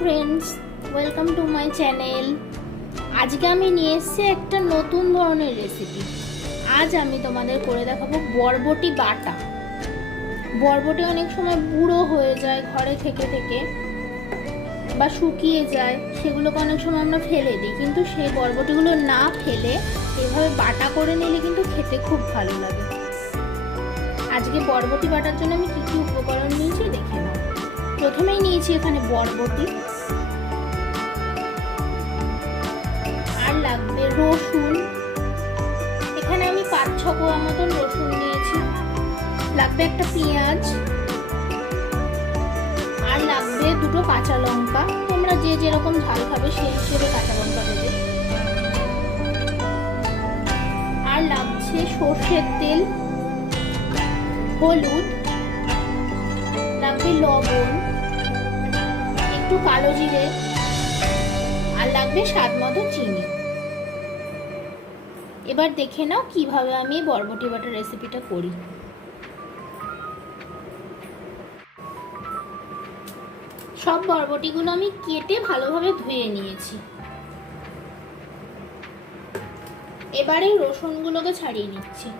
Friends, welcome to my channel. আজকে আমি নিয়ে এসেছি একটা নতুন ধরনের রেসিপি। আজ আমি তোমাদের করে দেখাবো বরবটি বাটা। বরবটি অনেক সময় বুড়ো হয়ে যায় ঘরে থেকে থেকে বা শুকিয়ে যায়, সেগুলোকে অনেক সময় আমরা ফেলে দিই, কিন্তু সেই বরবটিগুলো না ফেলে এভাবে বাটা করে নিলে কিন্তু খেতে খুব ভালো লাগে। আজকে বরবটি বাটার জন্য আমি কী কী উপকরণ নিয়েছি দেখে নাও। প্রথমেই নিয়েছি এখানে বরবটি, আর লাগবে রসুন। এখানে আমি 5-6 কোয়া মতন রসুন নিয়েছি। লাগবে একটা পেঁয়াজ, আর লাগবে 2টো কাঁচা লঙ্কা। তোমরা যে যেরকম ঝাল খাবে সেই হিসেবে কাঁচা লঙ্কা দেবে। আর লাগছে সর্ষের তেল, হলুদ, লাগবে লবণ, একটু কালো জিরে, আর লাগবে স্বাদ মতো চিনি। এবার দেখে নাও কিভাবে আমি বরবটি বাটার রেসিপিটা করি। সব বরবটিগুলো আমি কেটে ভালোভাবে ধুয়ে নিয়েছি। এবারে রসুনগুলোকে ছাড়িয়ে নিচ্ছি।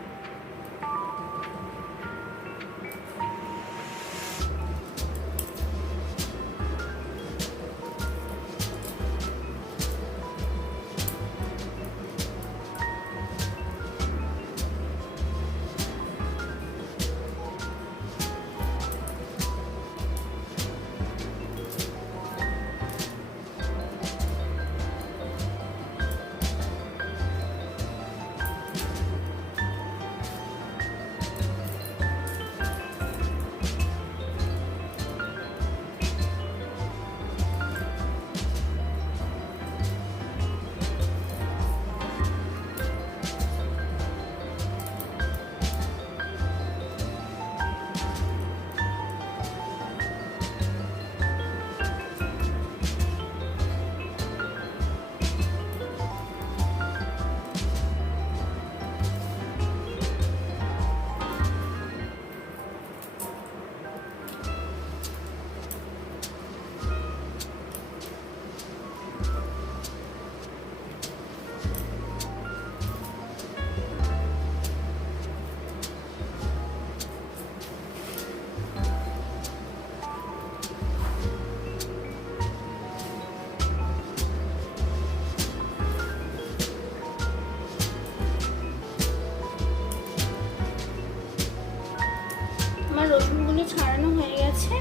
আমার রসুনগুলো ছাড়ানো হয়ে গেছে।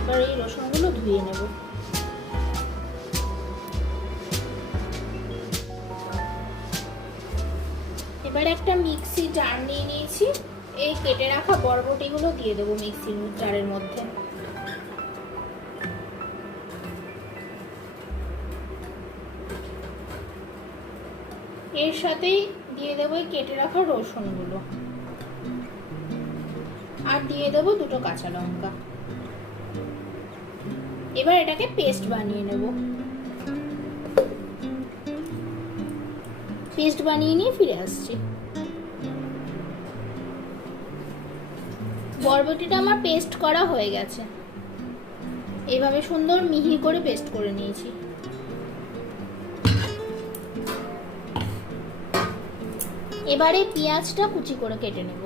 এবার এই রসুনগুলো ধুয়ে নেব। এবার একটা মিক্সি জার নিয়ে নিয়েছি। এই কেটে রাখা বরবটিগুলো দিয়ে দেবো মিক্সির জারের মধ্যে। এর সাথেই দিয়ে দেবো এই কেটে রাখা রসুনগুলো, আর দিয়ে দেবো 2টো কাঁচা লঙ্কা। এবার এটাকে পেস্ট বানিয়ে নেব। পেস্ট বানিয়ে নিয়ে ফিরে আসছি। বরবটিটা আমার পেস্ট করা হয়ে গেছে। এইভাবে সুন্দর মিহি করে পেস্ট করে নিয়েছি। এবারে পেঁয়াজটা কুচি করে কেটে নেব।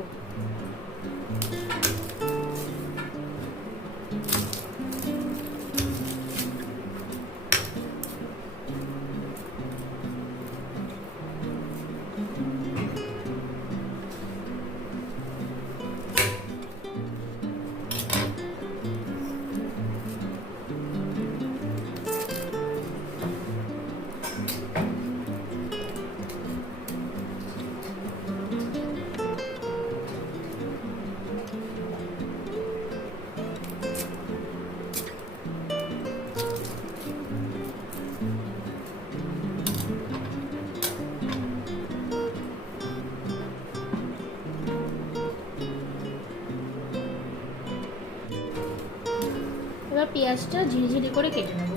এবার পেঁয়াজটা ঝিরিঝিরি করে কেটে নেব।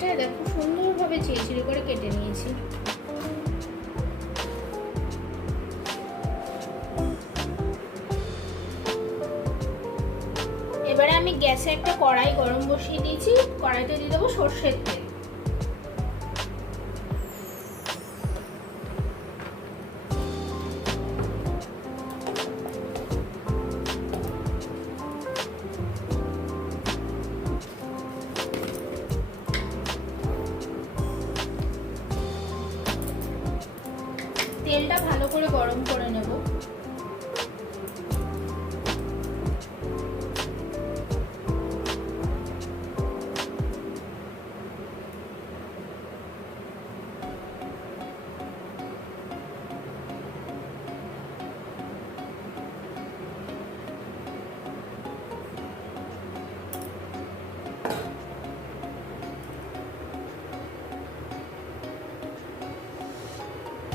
পেঁয়াজটা দেখো সুন্দরভাবে চিড়ি করে কেটে নিয়েছি। এবারে আমি গ্যাসে একটা কড়াই গরম বসিয়ে দিয়েছি। কড়াইতে দিয়ে দেবো সর্ষের তেল। তেলটা ভালো করে গরম করে নেব।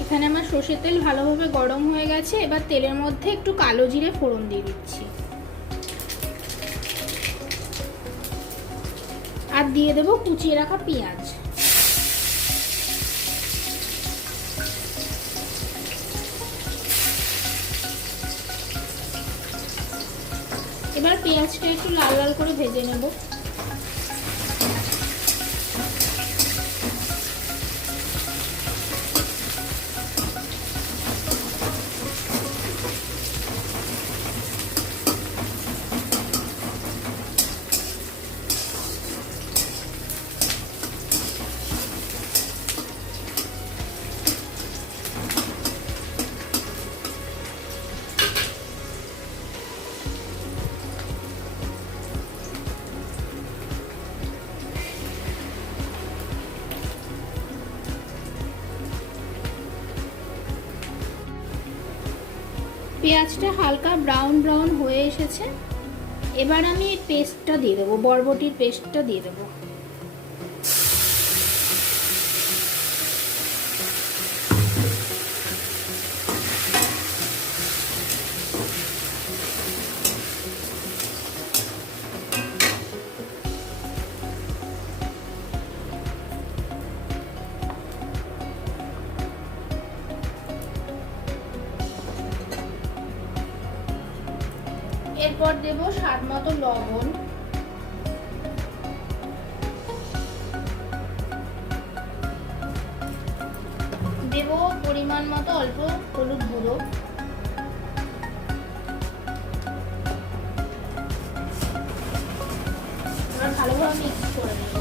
এখানে আমার সর্ষের তেল ভালোভাবে গরম হয়ে গেছে। এবার তেলের মধ্যে একটু কালো জিরে ফোড়ন দিয়ে দিচ্ছি, আর দিয়ে দেবো কুচিয়ে রাখা পেঁয়াজ। এবার পেঁয়াজটা একটু লাল লাল করে ভেজে নেব। পেঁয়াজটা হালকা ব্রাউন ব্রাউন হয়ে এসেছে। এবার আমি এই পেস্টটা দিয়ে দেবো, বরবটির পেস্টটা দিয়ে দেবো। এরপর দেব স্বাদ মতো লবণ, দেব পরিমাণ মতো অল্প হলুদ গুঁড়ো, এবার ভালোভাবে মিক্স করে নেব।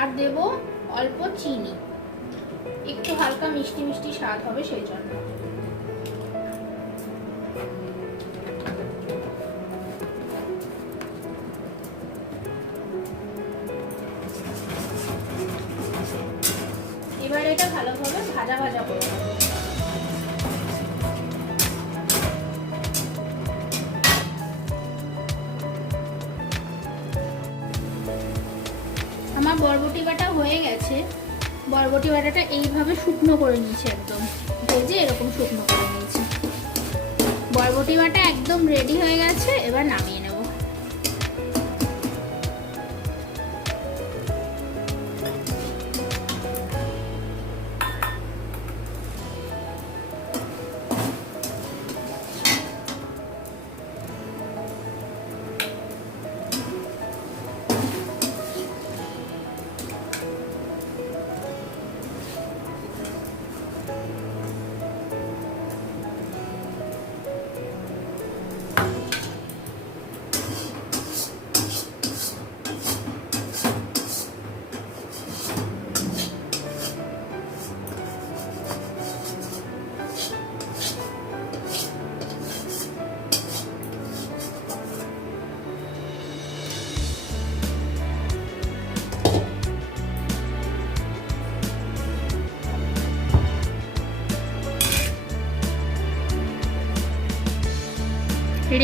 আর দেব অল্প চিনি, একটু হালকা মিষ্টি মিষ্টি স্বাদ হবে সেই জন্য। এবার এটা ভালোভাবে ভাজা ভাজা করে নেব। আমার বরবটি বাটা হয়ে গেছে। বরবটি বাটাটা এইভাবে শুকনো করে নিয়েছি, একদম ভেজে এরকম শুকনো করে নিয়েছি। বরবটি বাটা একদম রেডি হয়ে গেছে। এবার নামিয়ে নেব।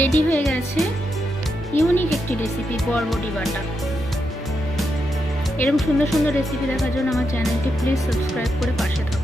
রেডি হয়ে গেছে ইউনিক একটি রেসিপি, বরবটি বাটা। এরকম সুন্দর সুন্দর রেসিপি দেখার জন্য আমার চ্যানেলটি প্লিজ সাবস্ক্রাইব করে পাশে থাকুন।